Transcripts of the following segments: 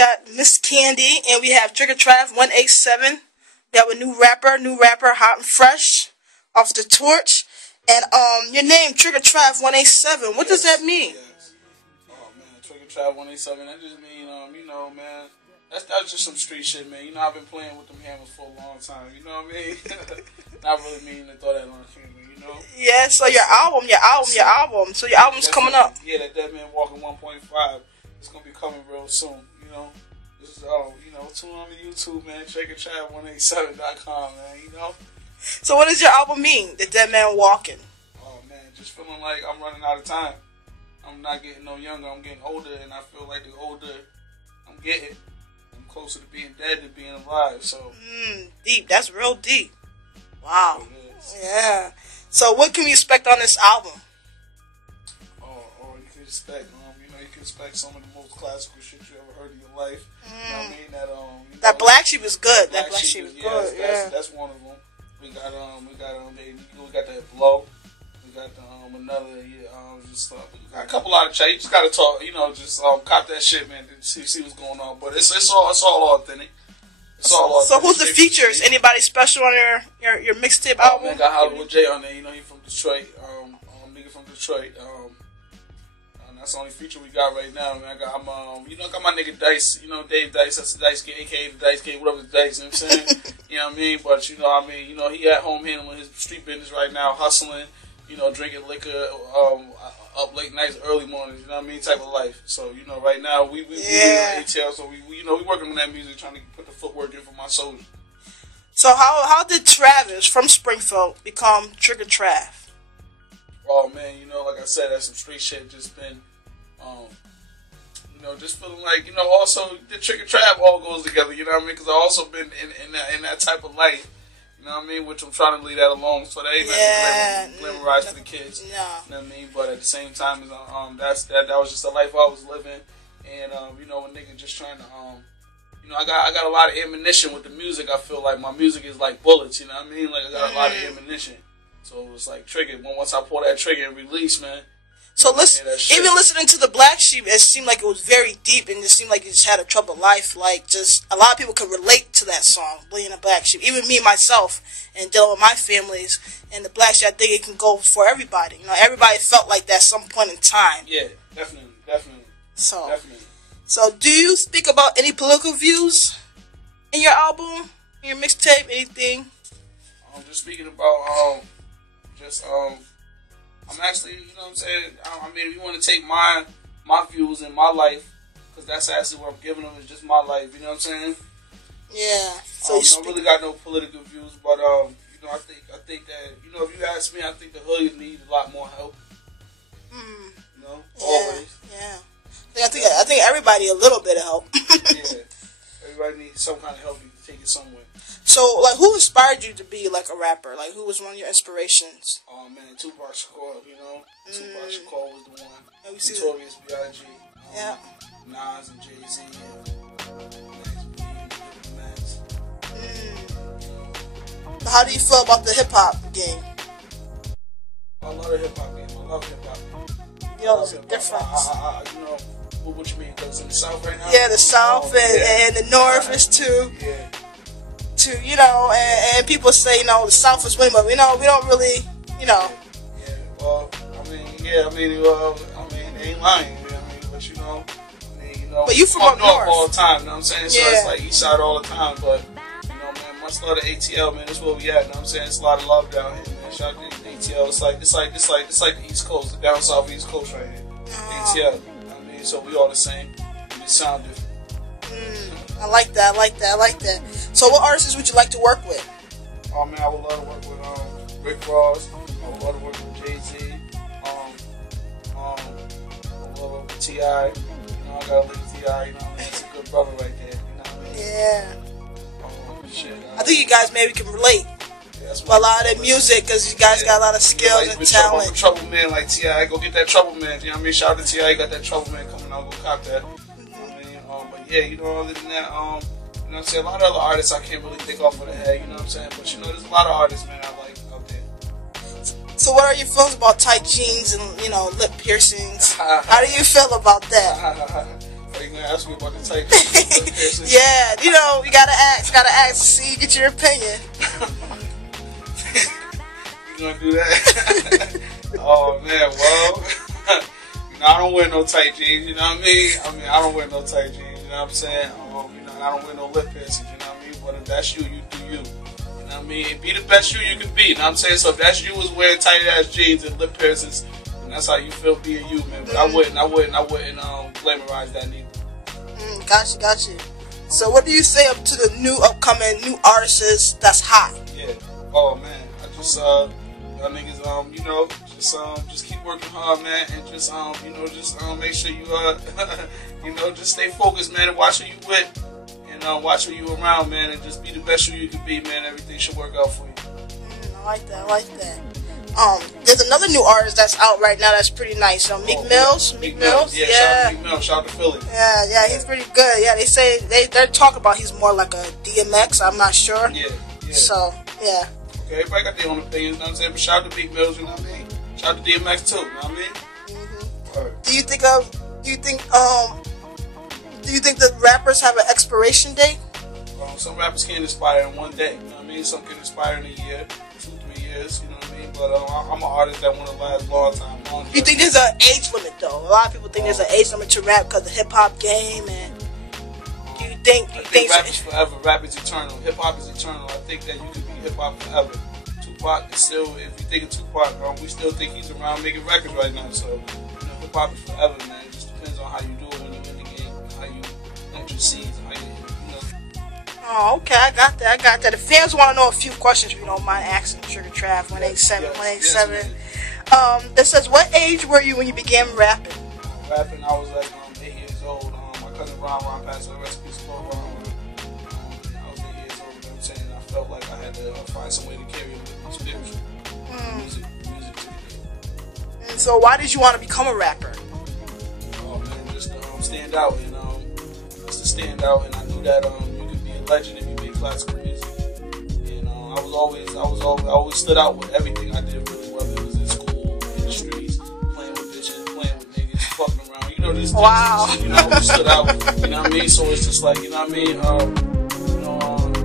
got Miss Candy, and we have Trigga Trav 187. We have a new rapper, hot and fresh, off the torch. And your name, Trigga Trav 187. What does that mean? Yes. Oh man, Trigga Trav 187. That just mean you know, man. That's just some street shit, man. You know, I've been playing with them hammers for a long time. You know what I mean? Not really meaning to throw that on camera, you know. Yeah. So your album. So your album's coming up. Yeah, that Dead Man Walking 1.5. It's gonna be coming real soon. You know. This is you know, tune on to YouTube, man. TriggaTrav187.com, man. You know. So what does your album mean? The Dead Man Walking. Oh man, just feeling like I'm running out of time. I'm not getting no younger. I'm getting older, and I feel like the older I'm getting, I'm closer to being dead than being alive. So. Deep. That's real deep. Wow. Yeah. So what can we expect on this album? You can expect, you know, you can expect some of the most classical shit you ever heard in your life. You know what I mean? That Black Sheep is good. That Black Sheep is good. That's one of them. We got that Blow. We got another. We got a couple out of chat. You just gotta talk. You know, just cop that shit, man. To see what's going on. But it's all authentic. So who's the features? Anybody special on your mixtape album? Man, got Hollywood J on there. You know, he from Detroit. Nigga from Detroit. That's the only feature we got right now, man. I got my nigga Dice. You know, Dave Dice. That's the Dice Kid, aka the Dice Kid, whatever the Dice. You know what I'm saying? You know what I mean? But you know, he at home handling his street business right now, hustling. You know, drinking liquor, up late nights, early mornings. You know what I mean? Type of life. So you know, right now we doing ATL. So we working on that music, trying to put the footwork in for my soldiers. So how did Travis from Springfield become Trigga Trav? Oh man, you know, like I said, that's some street shit. Just been, you know, just feeling like, you know, also the Trigga Trav all goes together. You know what I mean? Because I also been in that type of life. You know what I mean? Which I'm trying to leave that alone, so that ain't nothing glamorized for the kids. No. You know what I mean? But at the same time, that was just the life I was living, and you know, a nigga just trying to you know, I got a lot of ammunition with the music. I feel like my music is like bullets. You know what I mean? Like I got a lot of ammunition. So it's like trigger. Once I pull that trigger and release, man. So even listening to the Black Sheep, it seemed like it was very deep, and it seemed like you just had a troubled life. Like, just a lot of people could relate to that song, Bleeding a Black Sheep. Even me, myself, and dealing with my families, and the Black Sheep, I think it can go for everybody. You know, everybody felt like that at some point in time. Yeah, definitely. So do you speak about any political views in your album, in your mixtape, anything? I'm just speaking about, I'm actually, you know what I'm saying, I mean, if you want to take my views in my life, because that's actually what I'm giving them, is just my life, you know what I'm saying? Yeah. So I don't really got no political views, but, you know, I think that, you know, if you ask me, I think the hood needs a lot more help. You know, always. Yeah. I think everybody a little bit of help. Yeah. Everybody needs some kind of help to take it somewhere. So, like, who inspired you to be, like, a rapper? Like, who was one of your inspirations? Oh, man, Tupac Shakur, you know? Tupac Shakur was the one. Yeah, we see Notorious B.I.G. Yeah. Nas and Jay-Z. So how do you feel about the hip-hop game? I love the hip-hop game. I love hip-hop. You know, there's a difference. You know, what you mean? Because in the South right now? Yeah, the South and the North is too. Yeah. You know, and people say, you know, the South is winning, but we don't really, you know. Yeah, well, I mean, they ain't lying, you know what I mean? But, you know, but you from up north all the time, you know what I'm saying? So it's like East Side all the time, but, you know, man, much love to ATL, man, that's where we at, you know what I'm saying? It's a lot of love down here, man. Shout out to ATL. It's like the East Coast, the down south East Coast right here. ATL, you know what I mean? So we all the same. We just sound different. I like that. So what artists would you like to work with? Oh man, I would love to work with Rick Ross. I would love to work with Jay-Z. I would love to work with T.I. You know, I gotta live with T.I. You know, that's a good brother right there. You know what I mean? Yeah. Shit. I think you guys maybe can relate with a lot of music, because you guys got a lot of skills and talent. Trouble man like T.I. Go get that Trouble Man. You know what I mean? Shout out to T.I. Got that Trouble Man coming out. Go cop that. But yeah, you know, other than that, you know what I'm saying, a lot of other artists I can't really think off of the head, you know what I'm saying, but you know, there's a lot of artists, man, I like out there. So what are your feelings about tight jeans and, you know, lip piercings? How do you feel about that? Are you gonna ask me about the type of Yeah, you know, you gotta ask, see, get your opinion. You gonna do that? Oh man, well, you know, I don't wear no tight jeans. You know what I mean? I don't wear no tight jeans. You know what I'm saying? You know, I don't wear no lip piercings. You know what I mean? But if that's you, you do you. You know what I mean? Be the best you can be. You know what I'm saying? So if that's you was wearing tight ass jeans and lip piercings, and that's how you feel being you, man. But I wouldn't glamorize that neither. Gotcha. So what do you say up to the upcoming new artists that's hot? Yeah. Oh man, I just y'all niggas you know, just keep working hard, man, and just you know, just make sure you you know, just stay focused, man, and watch who you with, and watch who you around, man, and just be the best you can be, man. Everything should work out for you. I like that. There's another new artist that's out right now that's pretty nice. Meek Mills. Meek Mills. Yeah. Shout out to Meek Mills. Shout out to Philly. Yeah, he's pretty good. Yeah, they say they're talking about he's more like a DMX. I'm not sure. Yeah. So yeah. Okay, everybody got their own opinions. You know what I'm saying? But shout out to Meek Mills. You know what I mean? Shout out to DMX too. You know what I mean? Mm-hmm. Right. Do you think that rappers have an expiration date? Some rappers can inspire in one day. You know what I mean? Some can inspire in a year, 2-3 years. You know what I mean? But I'm an artist that want to last a long time. You think there's an age limit though? A lot of people think there's an age limit to rap because of the hip hop game. And do you think rap is forever? Rap is eternal. Hip hop is eternal. I think that you can be hip hop forever. Tupac is still, if you think of Tupac, we still think he's around making records right now. So, you know, hip hop is forever, man. It just depends on how you do it when you're in the game, and how you plant your seeds, and how you know. Oh, okay, I got that. The fans want to know a few questions if you don't mind asking. Trigga Trav 187. That says, what age were you when you began rapping? Rapping, I was like 8 years old. My cousin Ron passed away. Rest in peace, Ron. I was 8 years old. You know what I'm saying? I felt like I had to find some way to carry it with spiritual music to And so, why did you want to become a rapper? Oh man, just to stand out, and just to stand out, and I knew that you could be a legend if you made classical music. And I always stood out with everything I did, really, whether it was in school, in the streets, playing with bitches, playing with niggas, fucking around. You know, this. Wow. You know, I always stood out. You know what I mean? So it's just like, you know what I mean?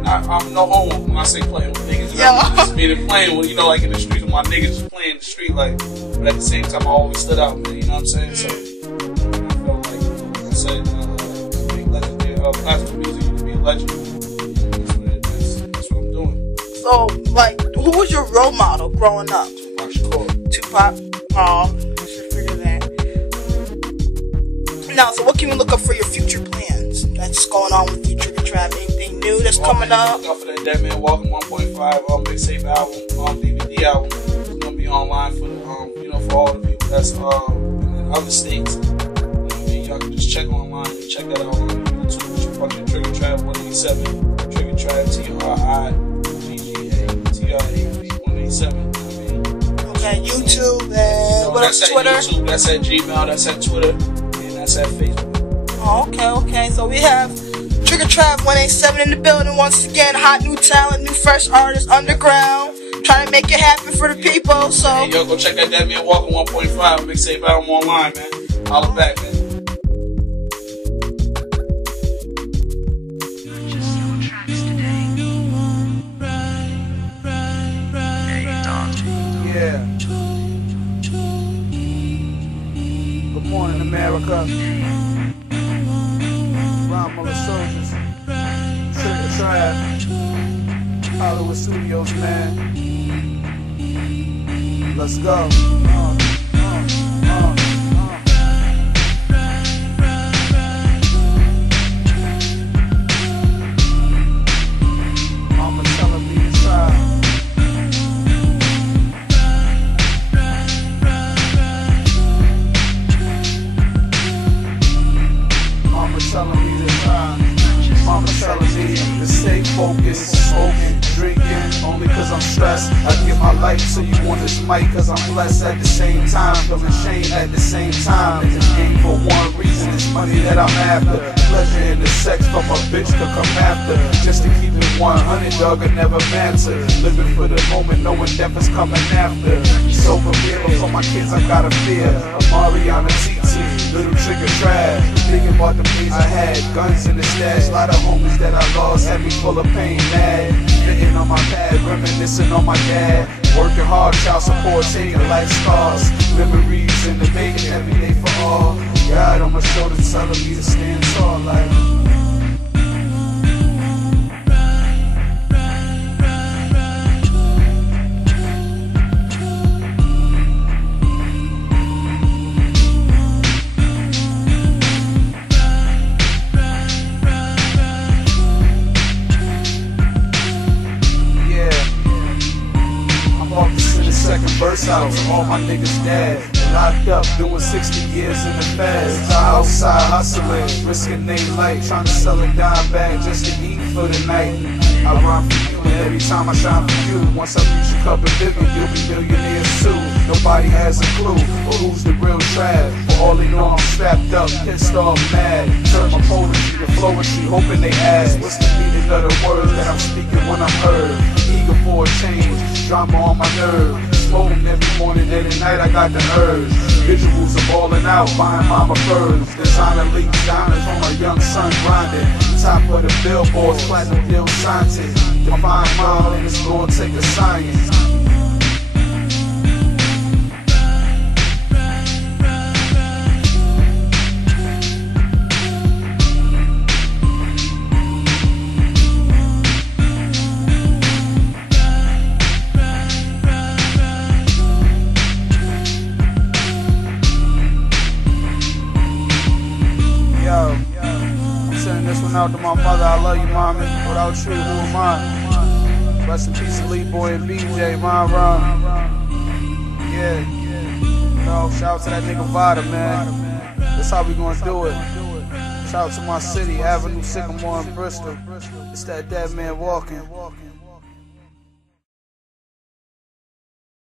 I'm no homo when I say playing with niggas. You know, just meaning playing with, you know, like in the streets with my niggas just playing in the street, like. But at the same time, I always stood out, man. You know what I'm saying? So I felt like, like I said, make legendary classical music. You can be a legend. That's what I'm doing. So, like, who was your role model growing up? Tupac. Oh, I should figure that. Now, so what can we look up for your future plans that's going on with you, Trigga Trav? Anything new that's coming up? Look out for that Dead Man Walking 1.5 mixtape album, DVD album. It's gonna be online for the you know, for all the people that's in other states. You know what I mean? Y'all can just check online and check that out on YouTube. Just punch in Trigga Trav 187, Trigga Trav TRIGGA 187. Okay, YouTube and what else? Twitter. YouTube, that's at Gmail, that's at Twitter, and that's at Facebook. Oh, okay. So we have Trigga Trav 187 in the building once again. Hot new talent, new fresh artist, underground, trying to make it happen for the people. So hey, yo, go check that Dead Man Walking 1.5 mixtape album online, man. Holla back, man. Yeah. Good morning, America. Rhyme soldiers. Trigga Trav. Hollywood Studios, man. Let's go. Mama telling me to try. Mama telling me to try. Mama telling me to stay focused, smoking, drinking, only cause I'm stressed. I give my life so you want this mic cause I'm blessed at the same time, feeling shame at the same time. In this game for one reason, it's money that I'm after. Pleasure in the sex from a bitch to come after. Just to keep it 100, dog, I never matter. Living for the moment, knowing death is coming after. So for real, for my kids I gotta fear. Mariana TT, little Trigga Trav. thinking about the days I had. Guns in the stash, lot of homies that I lost had me full of pain, mad. Fitting on my pad, reminiscing on my dad. Working hard, child support, taking life scars. Memories in the making, every day for all. God on my shoulder telling me to stand tall like. Second verse out to all my niggas dead. Locked up, doing 60 years in the feds. Outside hustling, risking their life, trying to sell a dime bag just to eat for the night. I run for you, and every time I shine for you. Once I reach a couple billion, you'll be millionaires too. Nobody has a clue, but who's the real Trav? For all they know, I'm strapped up, pissed off, mad. Turn my poetry to floetry, hoping they ask what's the meaning of the words that I'm speaking when I'm heard. Eager for a change, drama on my nerve. Smoking every morning and at night I got the urge. Visuals of balling out, buying mama furs. Designer leaks, diamonds for my young son grinding. Top of the billboards, platinum deal scientist. Define mom and it's gonna take a science. I'm sending this one out to my mother. I love you, mommy. Without you, who am I? Rest in peace, Elite Boy and BJ, my run. Yeah. No, shout out to that nigga Vada, man. That's how we gonna do it. Shout out to my city, Avenue Sycamore in Bristol. It's that dead man walking.